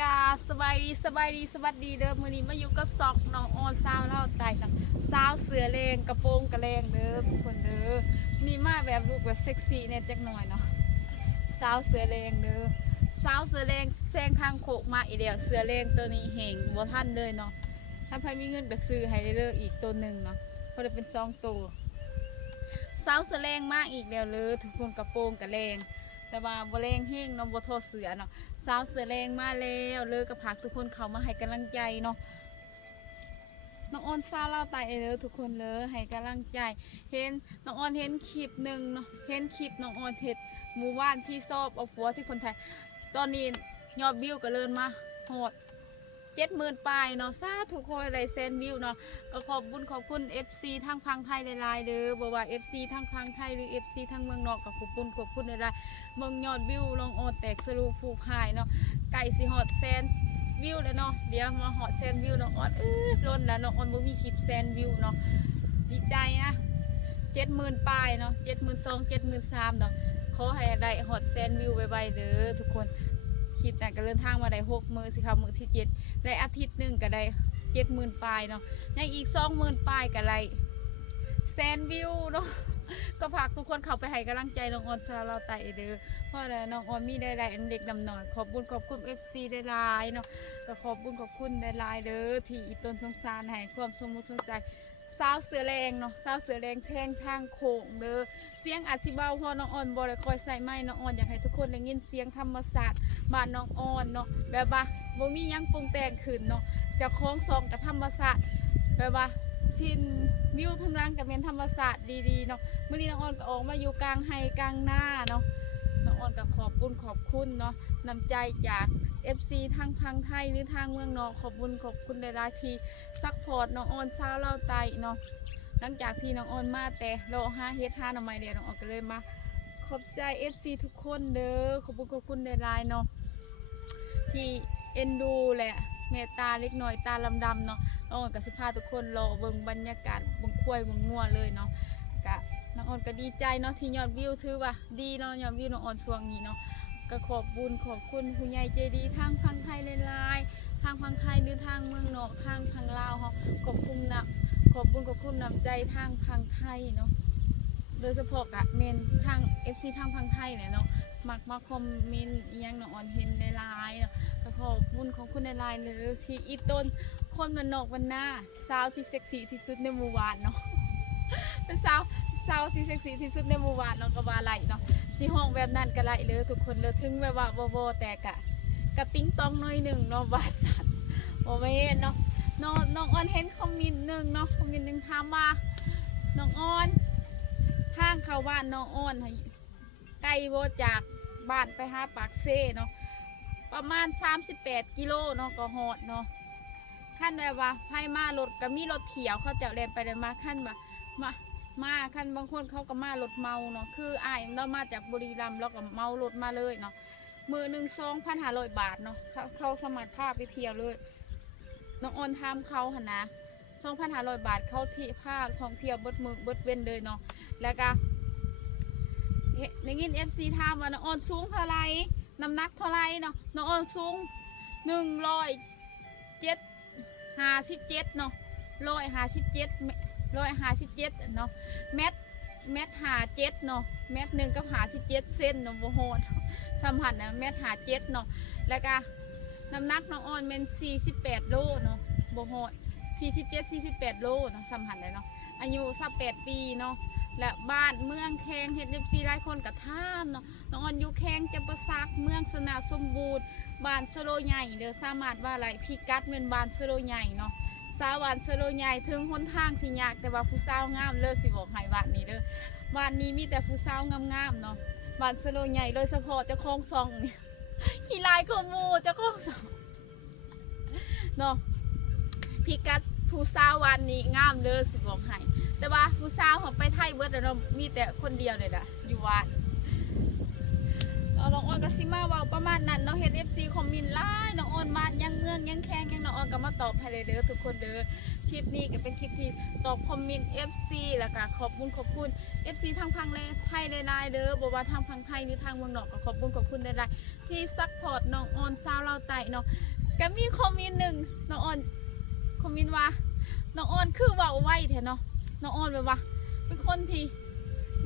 กาสบายดีเด้อมื้อนี้มาอยู่กับซอกน้องออนสาวเล่าไต่นะสาวเสือแรงกระโปรงกระแรงเด้อทุกคนเด้อนี่มาแบบลูกแบบเซ็กซี่เนี่ยจักหน่อยเนาะสาวเสือแรงเด้อสาวเสือแรงแซงทางโคกมาอีเดียวเสือแรงตัวนี้แหงบ่ทันเลยเนาะถ้าใครมีเงินก็ซื้อให้เด้ออีกตัวหนึ่งเนาะเพราะจะเป็น2ตัวสาวเสือแรงมากอีกแล้วเลยทุกคนกระโปรงกระแรงแต่ว่าบ่แรงแห้งเนาะบ่โทษเสือเนาะสาวเสือแรงมาแล้วเลยกระผักทุกคนเขามาให้กำลังใจเนาะน้องออนซาเล่าไปเลยทุกคนเลยให้กำลังใจเห็นน้องออนเห็นคลิปหนึ่งเนาะเห็นคลิปน้องออนเทศหมู่บ้านที่ชอบเอาฟัวที่คนไทยตอนนี้ยอดวิวก็เริ่มมาโหด70,000ปลายเนาะซาทุกคนอะไรแซนวิวเนาะก็ขอบคุณ FC ทั้งพังไทยหลายๆเด้อบอกว่า FC ทั้งพังไทยหรือ FC ทั้งเมืองนอกก็ขอบคุณหลายๆเมืองยอดวิวลองออนแตกสรุปผูกหายเนาะไก่สิฮอดแซนวิวแล้วเนาะเดี๋ยวมาฮอดแซนวิวน้องออนล้นแล้วน้องออนบ่มีคลิปแซนวิวเนาะดีใจนะ70,000ปลายเนาะ72,000 73,000เนาะขอให้ได้ฮอดแซนวิวไวๆเด้อทุกคนคลิปนั้นก็เดินทางมาได้6 มื้อสิครับมื้อที่7ได้อาทิตย์หนึ่งก็ได้70,000ปลายเนาะยังอีก20,000ปลายก็ได้แซนวิวเนาะก็ฝากทุกคนเข้าไปให้กำลังใจน้องออนซาเราไต่เด้อเพราะอะไรน้องออนมีได้หลายอันเด็กดำหน่อยขอบคุณ FC ได้หลายเนาะก็ขอบคุณได้หลายเด้อที่อีต้นสงสารให้ความสมมุติสนใจสาวเสือแรงเนาะสาวเสือแรงแทงทางโค้งเด้อเสียงอาจสิเบาเพราะน้องออนบ่ได้คอยใส่ไม้น้องออนอยากให้ทุกคนได้ยินเสียงธรรมศาสตร์บ้านน้องออนเนาะแบบว่าบ่มียังปรุงแต่งขึ้นเนาะจะคล้องซองกับธรรมศาสตร์แบบว่าทินวิวทางล่างกับเป็นธรรมศาสตร์ดีๆเนาะมื้อนี้น้องออนก็ออกมาอยู่กลางไฮกลางหน้าเนาะน้องออนก็ขอบคุณเนาะนำใจจาก FC ทางพังไทยหรือทางเมืองนอกขอบคุณหลายๆที่ซัพพอร์ตน้องออนสาวเล่าไตเนาะหลังจากที่น้องออนมาแต่รอ5เฮ็ด5หน่อไม้เดียวน้องออนก็เลยมาขอบใจ FC ทุกคนเด้อขอบคุณหลายๆเนาะที่เอ็นดูแหละเมตตาเล็กน้อยตาดำๆเนาะน้องออนกับสิพาทุกคนรอเบิ่งบรรยากาศเบิ่งควายเบิ่งงัวเลยเนาะกะน้องออนก็ดีใจเนาะที่ยอดวิวถือว่าดีเนาะยอดวิวน้องออนช่วงนี้เนาะก็ขอบคุณผู้ใหญ่ใจดีทางพังไทยหลายๆทางพังไทยหรือทางเมืองนอกทางพังลาวเฮาขอบคุณนำใจทางพังไทยเนาะโดยเฉพาะกะเมนทาง FC ทางพังไทยเนี่ยเนาะมักมาคอมเมนต์อีหยังน้องออนเห็นหลายๆเนาะก็ขอบคุณหลายๆเลยที่อีต้นคนมันนอกวันหน้าสาวที่เซ็กซี่ที่สุดในหมู่บ้านเนาะเป็นสาวที่เซ็กซี่ที่สุดในหมู่บ้านเนาะก็ว่าไหลเนาะสิห้องแบบนั้นก็ไหลเลยทุกคนเลยถึงแบบว่าบ่แต่กะติ้งต้องน้อยหนึ่งเนาะว่าสัตว์บ่แม่นเนาะน้องออนเห็นคอมเมนต์หนึ่งเนาะคอมเมนต์หนึ่งถามว่าน้องออนทางเข้าบ้านน้องออนไกลบ่จากบ้านไปหาปากเซ่เนาะประมาณ38 กิโลเนาะก็ฮอดเนาะขั้นแบบว่าให้มารถก็มีรถเขียวเขาจะเล่นไปเดินมาขั้นมาขั้นบางคนเขาก็มารถเมาเนาะคืออ้ายเรามาจากบุรีรัมย์แล้วก็เมารถมาเลยเนาะมือหนึ่ง2,500 บาทเนาะเขาสมัครภาพไปเที่ยวเลยน้องออนทำเขาหนะ2,500 บาทเขาที่ภาพท่องเที่ยวเบิดมือเบิดเว้นเลยเนาะแล้วก็ในยิน FC ถามว่าน้องออนสูงเท่าไรน้ำหนักเท่าไรเนาะน้องออนสูง157เนาะ157เนาะเมตร57เนาะเมตรหนึ่งกับ57เส้นเนาะบ่โหดสัมผัสนะเมตร57เนาะแล้วก็น้ำหนักน้องออนเป็น48 โลเนาะบ่โหด48 โลเนาะสัมผัสได้เนาะอายุ28 ปีเนาะและบ้านเมืองแข้งเฮ็ด FC หลายคนกับท่ามเนาะน้องออนอยู่แข้งจำปาสักเมืองสนาสมบูรณ์บ้านสโลใหญ่เด้อสามารถว่าอะไรพิกัดเป็นบ้านสโลใหญ่เนาะสาวบ้านสโลใหญ่ถึงหนทางสิยากแต่ว่าผู้สาวงามเลยสิบอกให้บ้านนี้เด้อบ้านนี้มีแต่ผู้สาวงามๆเนาะบ้านสโลใหญ่โดยเฉพาะเจ้าของซองนี่ขี้ลายขโมยเจ้าของซองเนาะพิกัดผู้สาววันนี้งามเลยสิบอกให้แต่ว่าผู้สาวของไปไทยเบิร์ดเรามีแต่คนเดียวเลยนะอยู่วัดน้องออนกับซิมาว่าประมาณนั้นน้องเห็น FC คอมเมนต์ไล่น้องออนมายังเงื่องยังแข้งยังน้องออนก็มาตอบให้เลยเด้อทุกคนเด้อ คลิปนี้ก็เป็นคลิปที่ตอบคอมเมนต์ FC แล้วก็ขอบคุณ FC ทางพังไทยหลายๆเด้อบ่ว่าทางพังไทยหรือทางเมืองนอกก็ขอบคุณหลายๆที่ซัพพอร์ตน้องออนสาวลาวใต้เนาะก็มีคอมเมนต์หนึ่งน้องออนคอมเมนต์ว่าน้องออนคือเว้าไวแท้เนาะน้องออนแบบว่าเป็นคนที่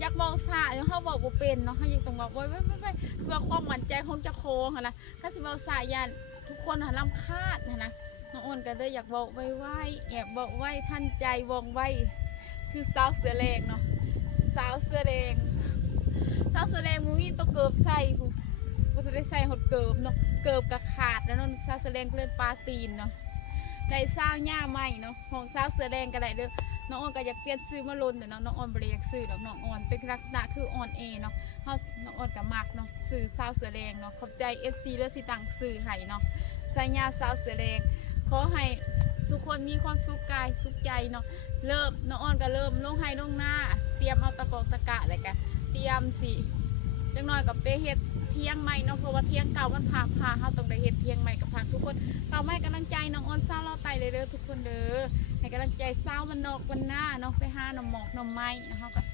อยากเว้าซ่าเฮาเว้าบ่เป็นเนาะเฮายังต้องเว้าไว้เพื่อความมั่นใจของเจ้าของหั่นนะถ้าสิเว้าซ่าย่านทุกคนรำคาญนะน้องอ้นก็เลยอยากบอกไว้แอบบอกไว้ท่านใจวองไว้คือสาวเสือแดงเนาะสาวเสือแดงมูวี่ต้องเกิบใส่กูจะได้ใส่หดเกิบเนาะเกิบกับขาดแล้วเนาะสาวเสือแดงเล่นปลาตีนเนาะได้สาวหญ้าใหม่เนาะของสาวเสือแดงก็ได้เด้อน้องอ้นก็อยากเปลี่ยนซื้อมาลนเนาะน้องอ้นบริอยากซื้อน้องอ้นเป็นลักษณะคืออ่อนเอเนาะน้องอ้นกับมักเนาะซื้อสาวเสือแดงเนาะขอบใจ FC เลือดที่ต่างซื้อให้เนาะใส่หญ้าสาวเสือแดงขอให้ทุกคนมีความสุขกายสุขใจเนาะเริ่มน้องอ้อนก็เริ่มลงให้ลงหน้าเตรียมเอาตะกอกตะกะอะไรกันเตรียมสิจังน้อยกับเปเฮ็ดเที่ยงใหม่เนาะเพราะว่าเที่ยงเก่ามันผ่าเฮาต้องได้เฮ็ดเที่ยงใหม่กับพักทุกคนเราให้กำลังใจน้องอ้อนสาวเราไต่เลยเด้อทุกคนเด้อให้กำลังใจสาวมันนอกวันหน้าเนาะไปหาหน่อหมอกหน่อไม้เฮากับ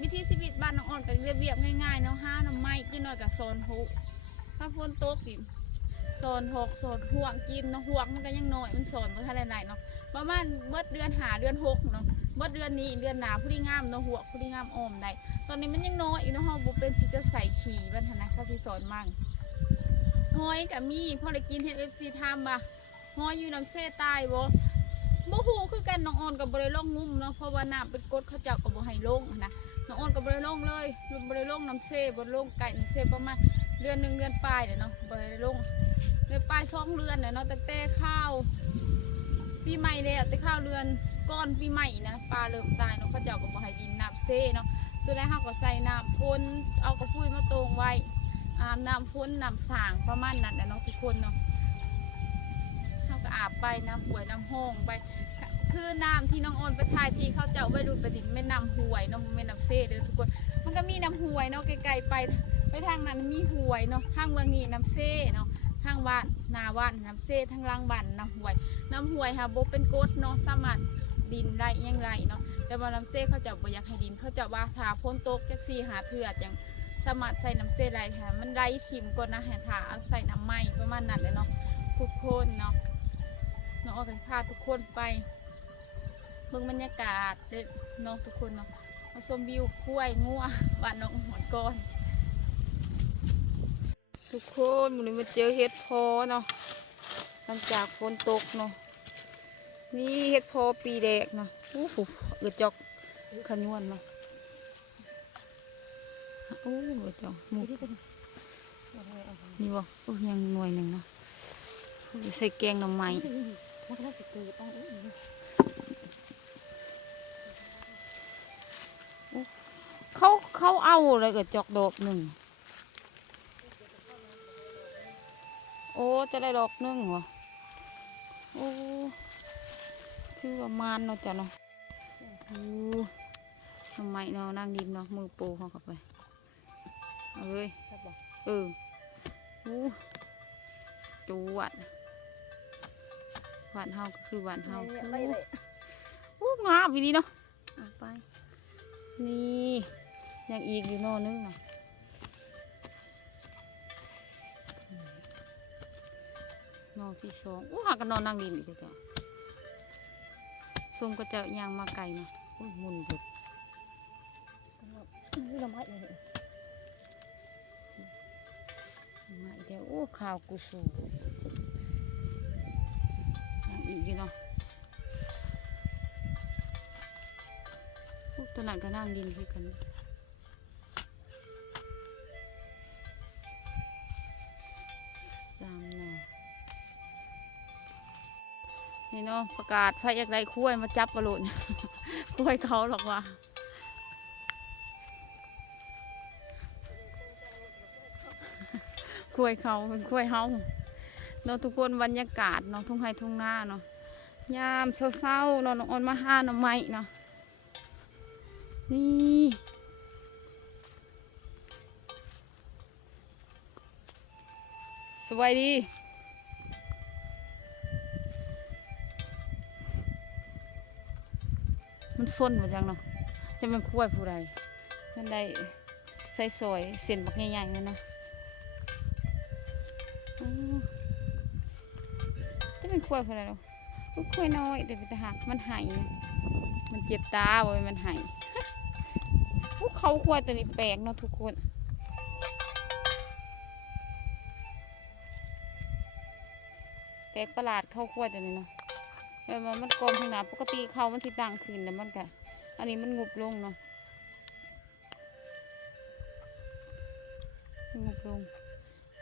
วิธีชีวิตบ้านน้องอ้อนก็เรียบๆง่ายๆเนาะหาหน่อไม้จังน้อยกับโซนหุถ้าฝนตกดิโซนหกโซนห่วงกินเนาะห่วงมันก็ยังน้อยมันโซนมันทะเลไหนเนาะประมาณเบิดเดือนหาเดือนหกเนาะเบิดเดือนนี้เดือนหนาผู้ที่งามเนาะห่วงผู้ที่งามอมได้ตอนนี้มันยังน้อยอยู่เนาะเฮาบ่เป็นสิจะใส่ขี่มันนะถ้าสิสอนมั่งหอยกับมีพอได้กินเฮ็ด FC ทำบ่หอยอยู่น้ำเซ่ตายบ่ฮู้คือกันน้องออนกับบ่ได้ลงงุ่มเนาะเพราะว่าน้ำเป็นกรดเขาเจ้าก็บ่ให้ลงนะน้องออนก็บ่ได้ลงเลยบ่ได้ลงน้ำเซ่บ่ลงไก่น้ำเซ่ประมาณเดือน1เดือนปลายเด้เนาะบ่ได้ลงเลยปลาย2เดือนเนาะตั้งแต่ข้าวปีใหม่แล้วแต่ข้าวเดือนก่อนปีใหม่นะปลาเริ่มตายเนาะเขาเจ้าก็บ่ให้ดินน้ำเซ่เนาะสุดท้ายเฮาก็ใส่น้ำพ่นเอากระพุ้ยมาตรงไว้น้ำพ่นน้ำสางประมาณนั้นเนาะทุกคนเนาะเฮาก็อาบไปน้ำป่วยน้ำห้องไปคือน้ำที่น้องออนไปทายที่เขาเจ้าไว้ดูไปดินแม่น้ำห้วยเนาะแม่น้ำเซ่เด้อทุกคนมันก็มีน้ำห้วยเนาะไกลๆไปทางนั้นมีห้วยเนาะทางเมืองนี้น้ำเซ่เนาะทางบ้านนาบ้านน้ำเซ่ทางล่างบ้านน้ำห้วยค่ะโบเป็นกดเนาะสามารถดินได้ยังไงเนาะแต่ว่าน้ำเซ่เขาจะบ่อยากให้ดินเขาจะว่าถ้าพ้นตกจาก4 หาเถื่อจังสามารถใส่น้ำเซ่ได้ค่ะมันได้ถิ่มก่อนนะให้ถ้าเอาใส่น้ำไหม้ประมาณนั้นเลยเนาะทุกคนเนาะน้องออกกันพาทุกคนไปเบิ่งบรรยากาศเด็ดเนาะทุกคนเนาะมาชมวิวคุ้ยงัวบ้านน้องหอนก้อนทุกคนวันนี้มาเจอเห็ดพอเนาะหลังจากฝนตกเนาะนี่เห็ดพอปีแดกเนาะโอ้โหจอกขยวนเนาะโอ้จอกหมูนี่บ่ยังหน่วยหนึ่งเนาะใส่แกงหน่อไม้เขาเอาอะไรกับจอกดอกหนึ่งโอ้จะได้ดอกนึงเหรอโอ้ชื่อว่ามานเนาะจ้ะเนาะโอ้ทำไมเนาะนั่งดินเนาะมือปูเขาเข้าไปเอาเลยโอ้จวดหวานเฮาก็คือหวานเฮาโอ้งามอีนี่เนาะเอาไปนี่ยังอีกอยู่นอนึงเนาะนอที่2โอ้หากันนอนนั่งดินอีกจ้ะส้มก็จะยางมาไก่เนาะโอ้ยมุนเบิดนี่ละไม้เลยไม้เดียวโอ้ข่าวกุสูยังอีกอยู่เนาะตัวนั้นก็นั่งดินคือกันนี่เนาะประกาศพระอยากได้คุ้ยมาจับกระโหลกคุ้ยเขาหรอกว่าคุ้ยเขาเป็นคุ้ยเฮาเนาะทุกคนบรรยากาศเนาะทุ่งไร่ทุ่งนาเนาะยามเศร้าๆเนาะน้องออนมาห้าหน่อไม้เนาะนี่สวัสดี มันส้นมาจังเนาะจะเป็นคุ้ยผู้ใดมันได้ใส่ซอยเส้นบักใหญ่ๆเลยเนาะจะเป็นคุ้ยผู้ใดเนาะคุ้ยน้อยแต่เป็นทหารมันหายมันเจ็บตาเว้ยมันหายเขาคุ้ยตัวนี้แปลกเนาะทุกคนแปลกประหลาดเข้าคุ้ยตัวนี้เนาะแล้วมันกลมขนาดปกติเขามันสิต่างขึ้นแล้วมันก็อันนี้มันงุบลงเนาะงุบลง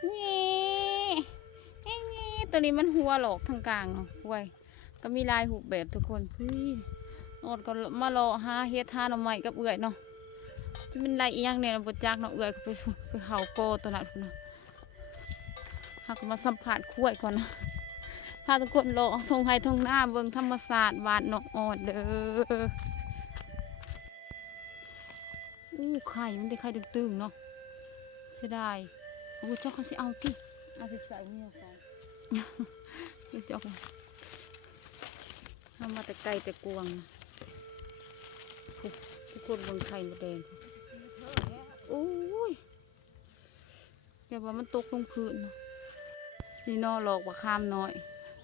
นี่ตัวนี้มันหัวหลอกทางกลางเนาะคุ้ยก็มีลายหูแบบทุกคนนอดก็มาเลาะหาเฮ็ดหาหน่อไม้กับเอื่อยเนาะจะเป็นไรอีหยังเนี่ยเราบดจักเนาะเอื่อยไปเขาโกตัวนั้นเนาะหากมาสัมผัสคุ้ยก่อนนะถ้าทุกคนเลาะทงไห้ทงหน้าเบิ่งธรรมศาสตร์วาดนกออดเด้อไข่มันได้ไข่ตึงๆเนาะเสียดายโอ้เจ้าเขาสิเอาที่เอาสิใส่เงี้ยวใส่เจ้าทำมาแต่ไก่แต่กวงทุกคนบนไข่มดแดงโอ้ยเดี๋ยวว่ามันตกลงพื้นนี่นอหลอกว่าข้ามน้อย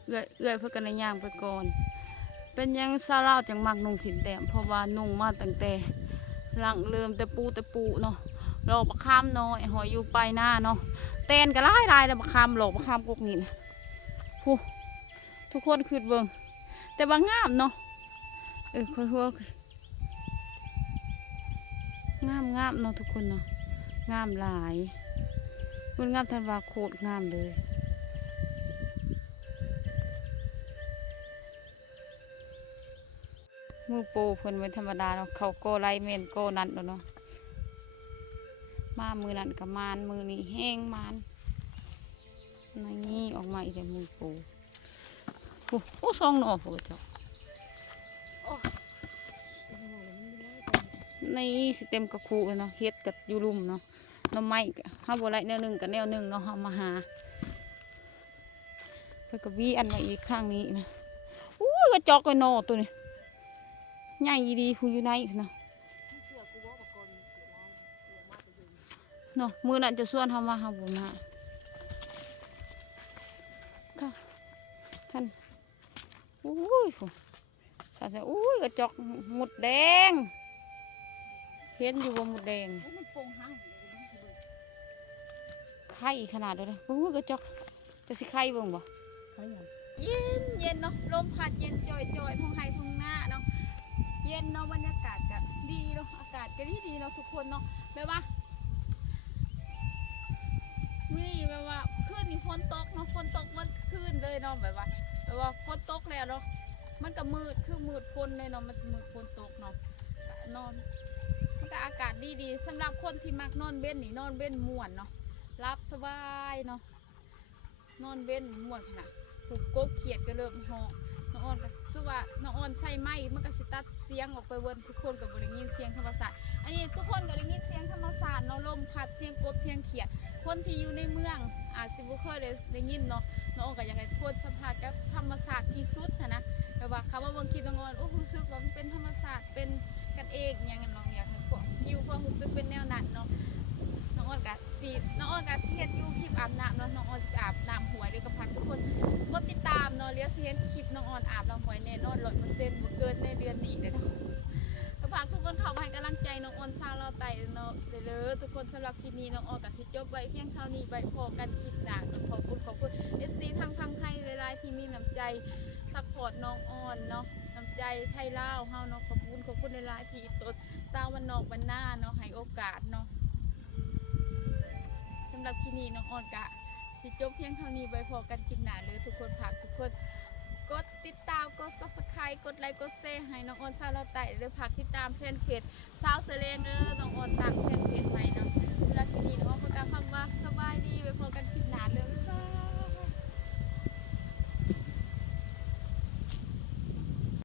เอื้อยเพื่อกันในย่างไปก่อนเป็นยังซาลาจังมักนุ่งสินแต้มเพราะว่านุ่งมาตั้งแต่หลังเริ่มแต่ปูเนาะหลอกว่าข้ามน้อยหอยอยู่ปลายหน้าเนาะเต้นก็ไล่แล้วว่าข้ามหลอกว่าข้ามกุกนี่นะทุกคนคืดเบิ่งแต่ว่างามเนาะค่อยๆงามเนาะทุกคนเนาะงามหลายมันงามทันว่าโคตรงามเลยมือโปเพิ่นเป็นธรรมดาเนาะเขาโกไลเมนโกนั่นเนาะมามือนั่นกับมานมือนี้แห้งมานนี่ออกมาอีกแล้วมือโปโอ้ซองหน่อพวกเจ้าในสิเต็มกระคูเนาะเฮ็ดกับยูรุมเนาะน้ำไม้ห้าบัวไรแนวหนึ่งกับแนวหนึ่งเนาะมาหาเพื่อกับวีอันมาอีกข้างนี้นะอู้กระจอกกระโนตัวนี้ใหญ่ดีคุณอยู่ไหนเนาะเนาะมือนั่นจะส่วนเขามาหาบัวมาท่านอุ้ยท่านจะอุ้ยกระจอกหมดแดงเห็นอยู่บนหมดแดงไข่ขนาดเลยอุ้ยกระจอกจะสิไข่บ้างบ่เย็นเนาะลมพัดเย็นจ่อยท้องไห้ท้องหน้าเนาะเย็นเนาะบรรยากาศก็ดีเนาะอากาศก็ดีเนาะทุกคนเนาะแบบว่านี่แบบว่าคืนนี้ฝนตกเนาะฝนตกมันคืนเลยเนาะแบบว่าฝนตกแล้วเนาะมันก็มืดคือมืดฝนเลยเนาะมันมืดฝนตกเนาะนอนมันก็อากาศดีสำหรับคนที่มักนอนเบ้นนี่นอนเบ้นม่วนเนาะรับสบายเนาะนอนเบ้นม่วนขนาดถูกกบเขียดก็เริ่มหอน้องอ่อนก็คือว่าน้องอ่อนใส่ไม้มันก็สิตัดเสียงออกไปเวินทุกคนก็บ่ได้ยินเสียงธรรมศาสตร์อันนี้ทุกคนก็ได้ยินเสียงธรรมศาสตร์เนาะลมพัดเสียงกบเสียงเขียดคนที่อยู่ในเมืองอาจสิบ่เคยได้ยินเนาะน้องอ่อนก็อยากให้ทุกคนสัมผัสกับธรรมศาสตร์ที่สุดนะแบบว่าคำว่าเบิ่งคลิปน้องอ่อนรู้สึกว่ามันเป็นธรรมศาสตร์เป็นกันเองอย่างนั้นน้องอยากให้พวกอยู่ความรู้สึกเป็นแนวนั้นเนาะน้องอ่อนก็เฮ็ดอยู่คลิปอาบน้ำเนาะน้องอ่อนสิอาบน้ำหวยด้วยกับพักทุกคนกดติดตามเนาะเลี้ยวสิเห็นคลิปน้องอ่อนอาบน้ำหวยแน่นอน100%บ่เกินในเดือนนี้เด้อเนาะก็ฝากทุกคนเข้ามาให้กำลังใจน้องอ่อนสาวเราไต่เนาะเด้อทุกคนสำหรับคลิปนี้น้องอ่อนก็สิจบไว้เพียงเท่านี้ไปพอกันคลิปหน้าขอบคุณFC ทางไทยหลายๆที่มีน้ำใจซัพพอร์ตน้องอ่อนเนาะน้ำใจไทยลาวเฮาเนาะขอบคุณหลายๆที่ตดสาววันนอกวันหน้าเนาะให้โอกาสเนาะสำหรับคลิปนี้น้องอ่อนกะสิจบเพียงเท่านี้ไปพอกันคลิปหน้าเลยทุกคนฝากทุกคนกดติดตามกด Subscribe กดไลค์กดแชร์ให้น้องอ่อนสาวเราไต่หรือฝากติดตามเพจสาวเสเลงเด้อน้องอ่อนต่างเพ